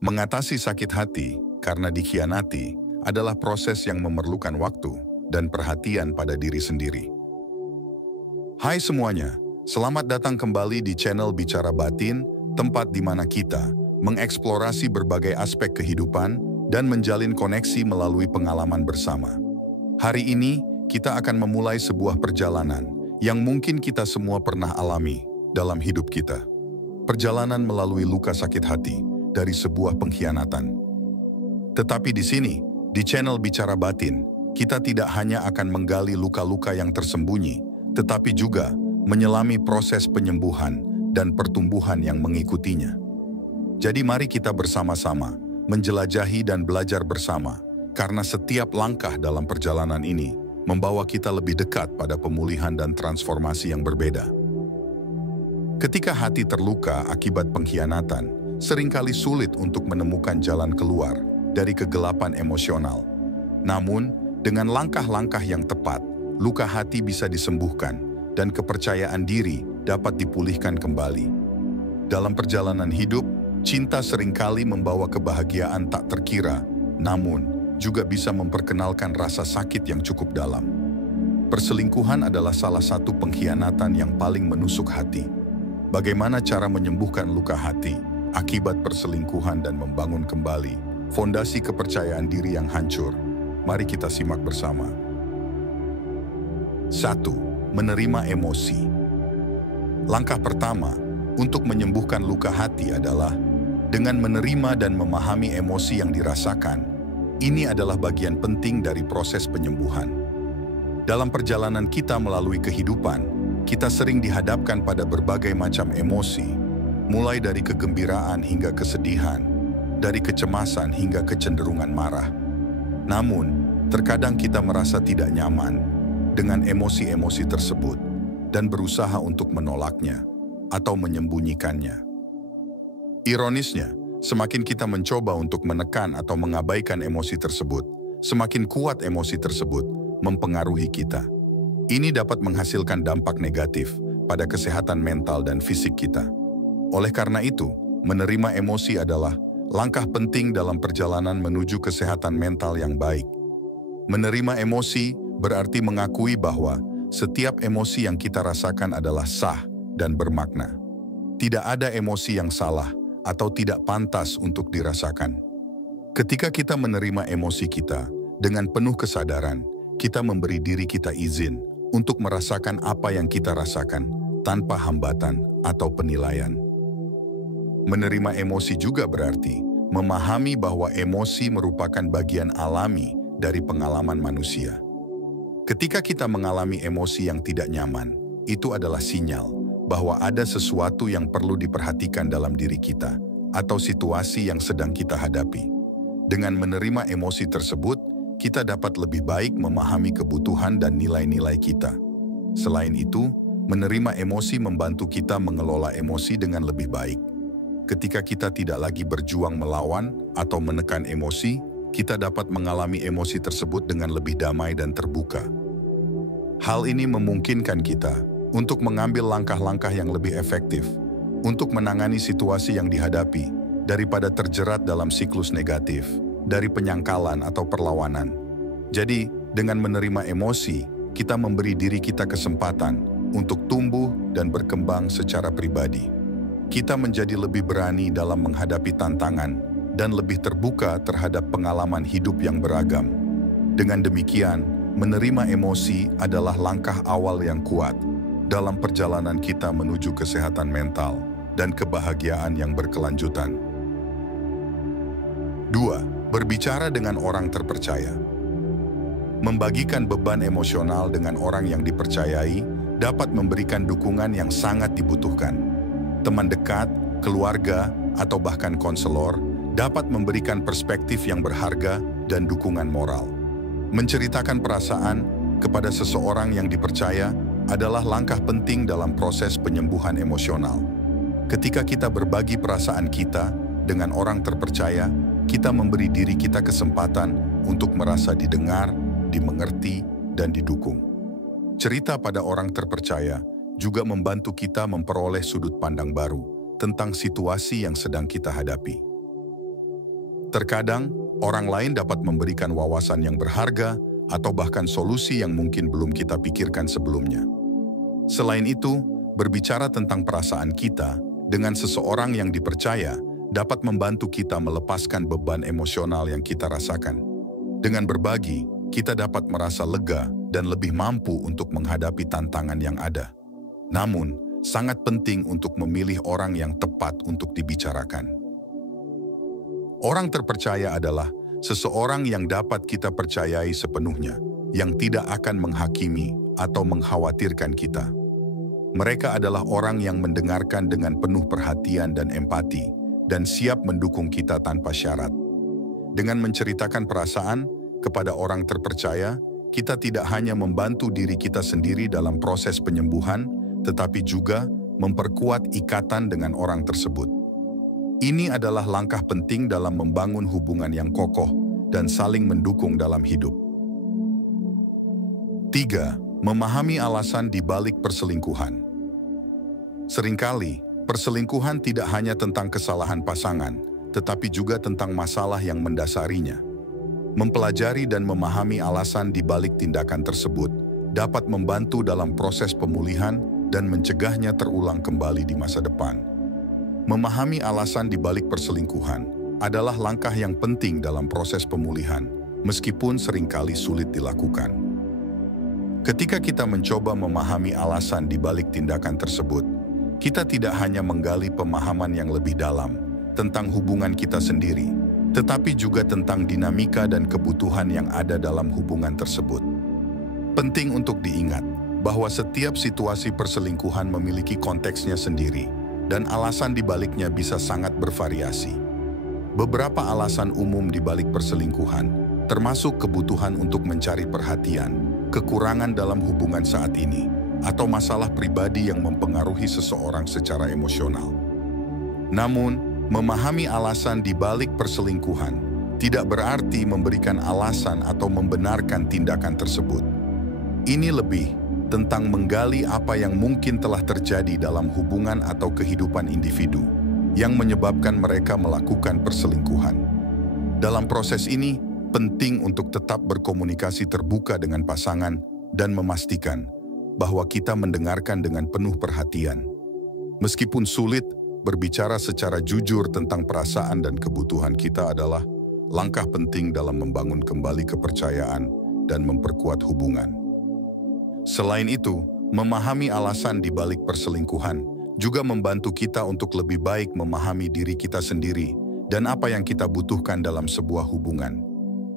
Mengatasi sakit hati karena dikhianati adalah proses yang memerlukan waktu dan perhatian pada diri sendiri. Hai semuanya, selamat datang kembali di channel Bicara Batin, tempat di mana kita mengeksplorasi berbagai aspek kehidupan dan menjalin koneksi melalui pengalaman bersama. Hari ini, kita akan memulai sebuah perjalanan yang mungkin kita semua pernah alami dalam hidup kita. Perjalanan melalui luka sakit hati dari sebuah pengkhianatan. Tetapi di sini, di channel Bicara Batin, kita tidak hanya akan menggali luka-luka yang tersembunyi, tetapi juga menyelami proses penyembuhan dan pertumbuhan yang mengikutinya. Jadi mari kita bersama-sama menjelajahi dan belajar bersama, karena setiap langkah dalam perjalanan ini membawa kita lebih dekat pada pemulihan dan transformasi yang berbeda. Ketika hati terluka akibat pengkhianatan, seringkali sulit untuk menemukan jalan keluar dari kegelapan emosional. Namun, dengan langkah-langkah yang tepat, luka hati bisa disembuhkan dan kepercayaan diri dapat dipulihkan kembali. Dalam perjalanan hidup, cinta seringkali membawa kebahagiaan tak terkira, namun juga bisa memperkenalkan rasa sakit yang cukup dalam. Perselingkuhan adalah salah satu pengkhianatan yang paling menusuk hati. Bagaimana cara menyembuhkan luka hati akibat perselingkuhan dan membangun kembali fondasi kepercayaan diri yang hancur? Mari kita simak bersama. 1. Menerima emosi. Langkah pertama untuk menyembuhkan luka hati adalah dengan menerima dan memahami emosi yang dirasakan. Ini adalah bagian penting dari proses penyembuhan. Dalam perjalanan kita melalui kehidupan, kita sering dihadapkan pada berbagai macam emosi, mulai dari kegembiraan hingga kesedihan, dari kecemasan hingga kecenderungan marah. Namun, terkadang kita merasa tidak nyaman dengan emosi-emosi tersebut dan berusaha untuk menolaknya atau menyembunyikannya. Ironisnya, semakin kita mencoba untuk menekan atau mengabaikan emosi tersebut, semakin kuat emosi tersebut mempengaruhi kita. Ini dapat menghasilkan dampak negatif pada kesehatan mental dan fisik kita. Oleh karena itu, menerima emosi adalah langkah penting dalam perjalanan menuju kesehatan mental yang baik. Menerima emosi berarti mengakui bahwa setiap emosi yang kita rasakan adalah sah dan bermakna. Tidak ada emosi yang salah atau tidak pantas untuk dirasakan. Ketika kita menerima emosi kita dengan penuh kesadaran, kita memberi diri kita izin untuk merasakan apa yang kita rasakan tanpa hambatan atau penilaian. Menerima emosi juga berarti memahami bahwa emosi merupakan bagian alami dari pengalaman manusia. Ketika kita mengalami emosi yang tidak nyaman, itu adalah sinyal bahwa ada sesuatu yang perlu diperhatikan dalam diri kita atau situasi yang sedang kita hadapi. Dengan menerima emosi tersebut, kita dapat lebih baik memahami kebutuhan dan nilai-nilai kita. Selain itu, menerima emosi membantu kita mengelola emosi dengan lebih baik. Ketika kita tidak lagi berjuang melawan atau menekan emosi, kita dapat mengalami emosi tersebut dengan lebih damai dan terbuka. Hal ini memungkinkan kita untuk mengambil langkah-langkah yang lebih efektif untuk menangani situasi yang dihadapi daripada terjerat dalam siklus negatif dari penyangkalan atau perlawanan. Jadi, dengan menerima emosi, kita memberi diri kita kesempatan untuk tumbuh dan berkembang secara pribadi. Kita menjadi lebih berani dalam menghadapi tantangan dan lebih terbuka terhadap pengalaman hidup yang beragam. Dengan demikian, menerima emosi adalah langkah awal yang kuat dalam perjalanan kita menuju kesehatan mental dan kebahagiaan yang berkelanjutan. 2. Berbicara dengan orang terpercaya. Membagikan beban emosional dengan orang yang dipercayai dapat memberikan dukungan yang sangat dibutuhkan. Teman dekat, keluarga, atau bahkan konselor dapat memberikan perspektif yang berharga dan dukungan moral. Menceritakan perasaan kepada seseorang yang dipercaya adalah langkah penting dalam proses penyembuhan emosional. Ketika kita berbagi perasaan kita dengan orang terpercaya, kita memberi diri kita kesempatan untuk merasa didengar, dimengerti, dan didukung. Cerita pada orang terpercaya juga membantu kita memperoleh sudut pandang baru tentang situasi yang sedang kita hadapi. Terkadang, orang lain dapat memberikan wawasan yang berharga atau bahkan solusi yang mungkin belum kita pikirkan sebelumnya. Selain itu, berbicara tentang perasaan kita dengan seseorang yang dipercaya dapat membantu kita melepaskan beban emosional yang kita rasakan. Dengan berbagi, kita dapat merasa lega dan lebih mampu untuk menghadapi tantangan yang ada. Namun, sangat penting untuk memilih orang yang tepat untuk dibicarakan. Orang terpercaya adalah seseorang yang dapat kita percayai sepenuhnya, yang tidak akan menghakimi atau mengkhawatirkan kita. Mereka adalah orang yang mendengarkan dengan penuh perhatian dan empati, dan siap mendukung kita tanpa syarat. Dengan menceritakan perasaan kepada orang terpercaya, kita tidak hanya membantu diri kita sendiri dalam proses penyembuhan, tetapi juga memperkuat ikatan dengan orang tersebut. Ini adalah langkah penting dalam membangun hubungan yang kokoh dan saling mendukung dalam hidup. 3. Memahami alasan di balik perselingkuhan. Seringkali, perselingkuhan tidak hanya tentang kesalahan pasangan, tetapi juga tentang masalah yang mendasarinya. Mempelajari dan memahami alasan di balik tindakan tersebut dapat membantu dalam proses pemulihan dan mencegahnya terulang kembali di masa depan. Memahami alasan di balik perselingkuhan adalah langkah yang penting dalam proses pemulihan, meskipun seringkali sulit dilakukan. Ketika kita mencoba memahami alasan di balik tindakan tersebut, kita tidak hanya menggali pemahaman yang lebih dalam tentang hubungan kita sendiri, tetapi juga tentang dinamika dan kebutuhan yang ada dalam hubungan tersebut. Penting untuk diingat bahwa setiap situasi perselingkuhan memiliki konteksnya sendiri, dan alasan di baliknya bisa sangat bervariasi. Beberapa alasan umum di balik perselingkuhan, termasuk kebutuhan untuk mencari perhatian, kekurangan dalam hubungan saat ini, atau masalah pribadi yang mempengaruhi seseorang secara emosional. Namun, memahami alasan di balik perselingkuhan tidak berarti memberikan alasan atau membenarkan tindakan tersebut. Ini lebih tentang menggali apa yang mungkin telah terjadi dalam hubungan atau kehidupan individu yang menyebabkan mereka melakukan perselingkuhan. Dalam proses ini, penting untuk tetap berkomunikasi terbuka dengan pasangan dan memastikan bahwa kita mendengarkan dengan penuh perhatian. Meskipun sulit, berbicara secara jujur tentang perasaan dan kebutuhan kita adalah langkah penting dalam membangun kembali kepercayaan dan memperkuat hubungan. Selain itu, memahami alasan di balik perselingkuhan juga membantu kita untuk lebih baik memahami diri kita sendiri dan apa yang kita butuhkan dalam sebuah hubungan.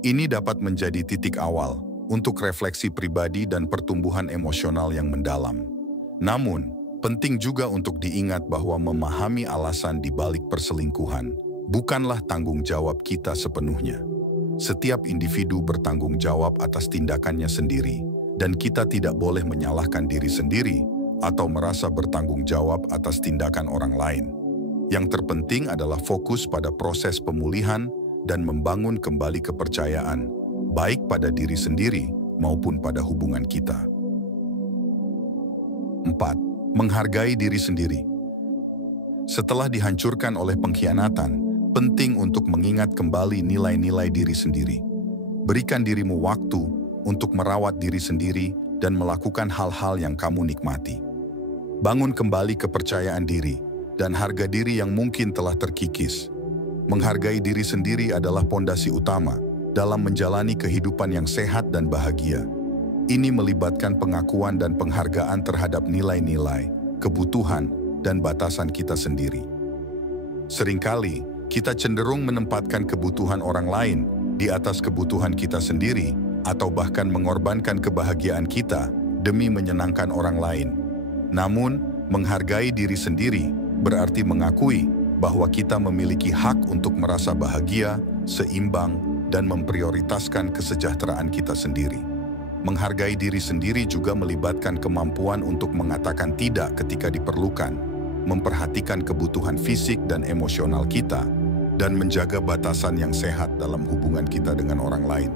Ini dapat menjadi titik awal untuk refleksi pribadi dan pertumbuhan emosional yang mendalam. Namun, penting juga untuk diingat bahwa memahami alasan di balik perselingkuhan bukanlah tanggung jawab kita sepenuhnya. Setiap individu bertanggung jawab atas tindakannya sendiri, dan kita tidak boleh menyalahkan diri sendiri atau merasa bertanggung jawab atas tindakan orang lain. Yang terpenting adalah fokus pada proses pemulihan dan membangun kembali kepercayaan, baik pada diri sendiri maupun pada hubungan kita. 4. Menghargai diri sendiri. Setelah dihancurkan oleh pengkhianatan, penting untuk mengingat kembali nilai-nilai diri sendiri. Berikan dirimu waktu untuk merawat diri sendiri dan melakukan hal-hal yang kamu nikmati. Bangun kembali kepercayaan diri dan harga diri yang mungkin telah terkikis. Menghargai diri sendiri adalah pondasi utama dalam menjalani kehidupan yang sehat dan bahagia. Ini melibatkan pengakuan dan penghargaan terhadap nilai-nilai, kebutuhan, dan batasan kita sendiri. Seringkali, kita cenderung menempatkan kebutuhan orang lain di atas kebutuhan kita sendiri, atau bahkan mengorbankan kebahagiaan kita demi menyenangkan orang lain. Namun, menghargai diri sendiri berarti mengakui bahwa kita memiliki hak untuk merasa bahagia, seimbang, dan memprioritaskan kesejahteraan kita sendiri. Menghargai diri sendiri juga melibatkan kemampuan untuk mengatakan tidak ketika diperlukan, memperhatikan kebutuhan fisik dan emosional kita, dan menjaga batasan yang sehat dalam hubungan kita dengan orang lain.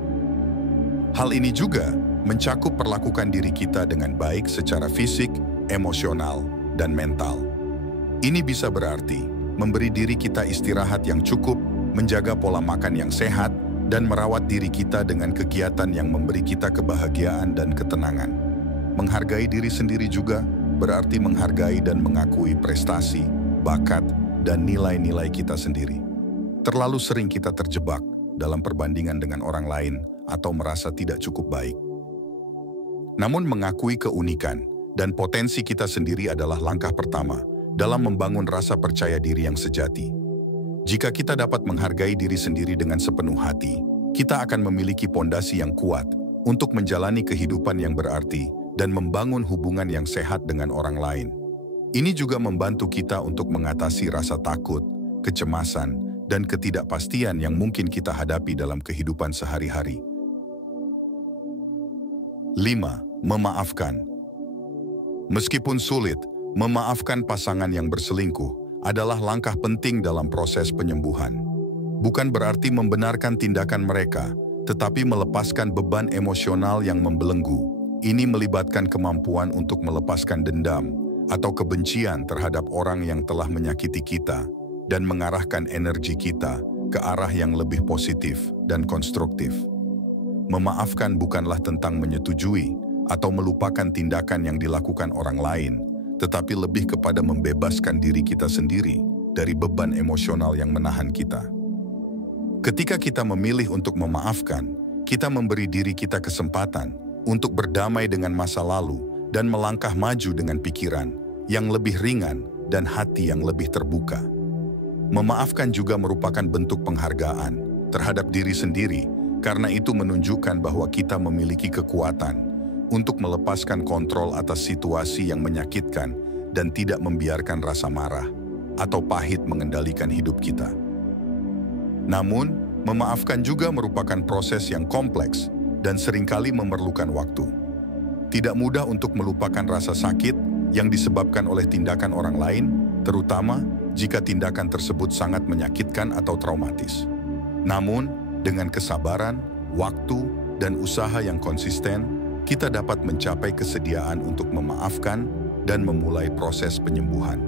Hal ini juga mencakup perlakukan diri kita dengan baik secara fisik, emosional, dan mental. Ini bisa berarti memberi diri kita istirahat yang cukup menjaga pola makan yang sehat, dan merawat diri kita dengan kegiatan yang memberi kita kebahagiaan dan ketenangan. Menghargai diri sendiri juga berarti menghargai dan mengakui prestasi, bakat, dan nilai-nilai kita sendiri. Terlalu sering kita terjebak dalam perbandingan dengan orang lain atau merasa tidak cukup baik. Namun mengakui keunikan dan potensi kita sendiri adalah langkah pertama dalam membangun rasa percaya diri yang sejati. Jika kita dapat menghargai diri sendiri dengan sepenuh hati, kita akan memiliki pondasi yang kuat untuk menjalani kehidupan yang berarti dan membangun hubungan yang sehat dengan orang lain. Ini juga membantu kita untuk mengatasi rasa takut, kecemasan, dan ketidakpastian yang mungkin kita hadapi dalam kehidupan sehari-hari. 5. Memaafkan. Meskipun sulit, memaafkan pasangan yang berselingkuh adalah langkah penting dalam proses penyembuhan. Bukan berarti membenarkan tindakan mereka, tetapi melepaskan beban emosional yang membelenggu. Ini melibatkan kemampuan untuk melepaskan dendam atau kebencian terhadap orang yang telah menyakiti kita dan mengarahkan energi kita ke arah yang lebih positif dan konstruktif. Memaafkan bukanlah tentang menyetujui atau melupakan tindakan yang dilakukan orang lain, tetapi lebih kepada membebaskan diri kita sendiri dari beban emosional yang menahan kita. Ketika kita memilih untuk memaafkan, kita memberi diri kita kesempatan untuk berdamai dengan masa lalu dan melangkah maju dengan pikiran yang lebih ringan dan hati yang lebih terbuka. Memaafkan juga merupakan bentuk penghargaan terhadap diri sendiri, karena itu menunjukkan bahwa kita memiliki kekuatan untuk melepaskan kontrol atas situasi yang menyakitkan dan tidak membiarkan rasa marah atau pahit mengendalikan hidup kita. Namun, memaafkan juga merupakan proses yang kompleks dan seringkali memerlukan waktu. Tidak mudah untuk melupakan rasa sakit yang disebabkan oleh tindakan orang lain, terutama jika tindakan tersebut sangat menyakitkan atau traumatis. Namun, dengan kesabaran, waktu, dan usaha yang konsisten, kita dapat mencapai kesediaan untuk memaafkan dan memulai proses penyembuhan.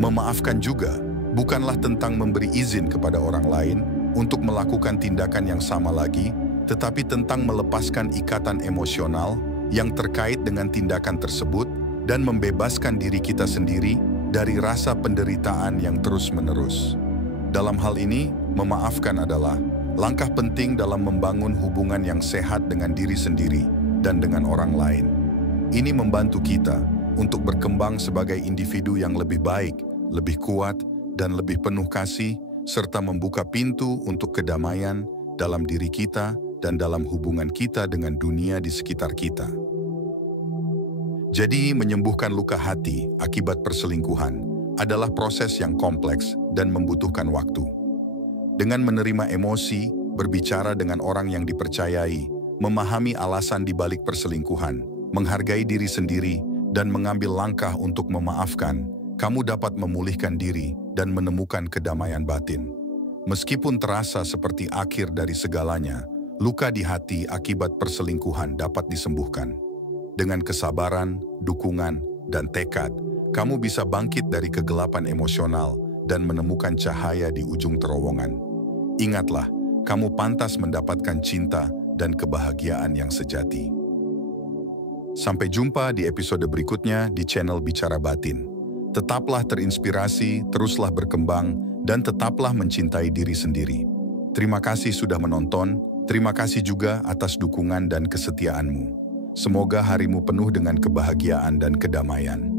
Memaafkan juga bukanlah tentang memberi izin kepada orang lain untuk melakukan tindakan yang sama lagi, tetapi tentang melepaskan ikatan emosional yang terkait dengan tindakan tersebut dan membebaskan diri kita sendiri dari rasa penderitaan yang terus-menerus. Dalam hal ini, memaafkan adalah langkah penting dalam membangun hubungan yang sehat dengan diri sendiri dan dengan orang lain. Ini membantu kita untuk berkembang sebagai individu yang lebih baik, lebih kuat, dan lebih penuh kasih, serta membuka pintu untuk kedamaian dalam diri kita dan dalam hubungan kita dengan dunia di sekitar kita. Jadi, menyembuhkan luka hati akibat perselingkuhan adalah proses yang kompleks dan membutuhkan waktu. Dengan menerima emosi, berbicara dengan orang yang dipercayai, memahami alasan di balik perselingkuhan, menghargai diri sendiri, dan mengambil langkah untuk memaafkan, kamu dapat memulihkan diri dan menemukan kedamaian batin. Meskipun terasa seperti akhir dari segalanya, luka di hati akibat perselingkuhan dapat disembuhkan. Dengan kesabaran, dukungan, dan tekad, kamu bisa bangkit dari kegelapan emosional dan menemukan cahaya di ujung terowongan. Ingatlah, kamu pantas mendapatkan cinta dan kebahagiaan yang sejati. Sampai jumpa di episode berikutnya di channel Bicara Batin. Tetaplah terinspirasi, teruslah berkembang, dan tetaplah mencintai diri sendiri. Terima kasih sudah menonton, terima kasih juga atas dukungan dan kesetiaanmu. Semoga harimu penuh dengan kebahagiaan dan kedamaian.